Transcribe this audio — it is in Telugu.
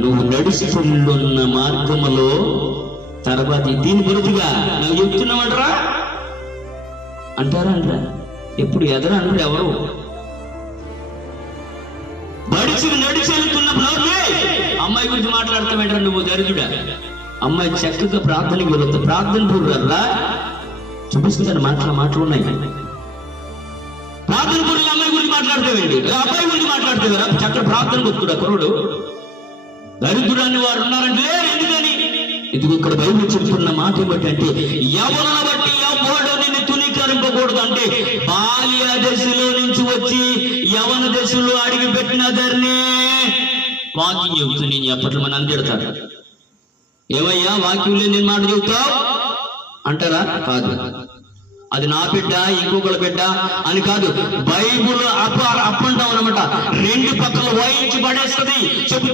నువ్వు నడుస్తున్న మార్గములో తర్వాత దీని బరుదుగా నువ్వు చెప్తున్నామంటారా అంటారా? ఎప్పుడు ఎదరా అంటారు ఎవరు? నడిచి వెళ్తున్నప్పుడు అమ్మాయి గురించి మాట్లాడతామేంటారు నువ్వు దరిద్రుడా? అమ్మాయి చక్కగా ప్రార్థనకి వెళ్తా, ప్రార్థన పూర్వల్లా చూపిస్తుందని మాటలు ఉన్నాయి. ప్రార్థన పూర్వ అమ్మాయి గురించి మాట్లాడతావేంటి? అబ్బాయి గురించి మాట్లాడతావరా? చక్కగా ప్రార్థన గుర్తుడా కురుడు? దరిద్రుడాన్ని వారు ఉన్నారంటే ఎందుకని? ఇది ఇక్కడ బైబిల్ చెప్తున్న మాట ఏమిటంటే యవ్వన బట్టి ఎవ్వడు నిన్ను తునీకరింపకూడదు. అంటే బాల్య దశలో నుంచి వచ్చి యవ్వన దశలో అడిగి పెట్టిన ధరనే వాక్యం చెబుతూ నేను ఎప్పట్లో మన అందిడతాడు. ఏమయ్యా వాక్యంలో నేను మాట చెబుతావు అంటారా? కాదు, అది నా బిడ్డ ఇంకొకళ్ళ బిడ్డ అని కాదు. బైబుల్ అప్ అంటాం అనమాట, రెండు పక్కల వాయించి పడేస్తుంది చెబుతూ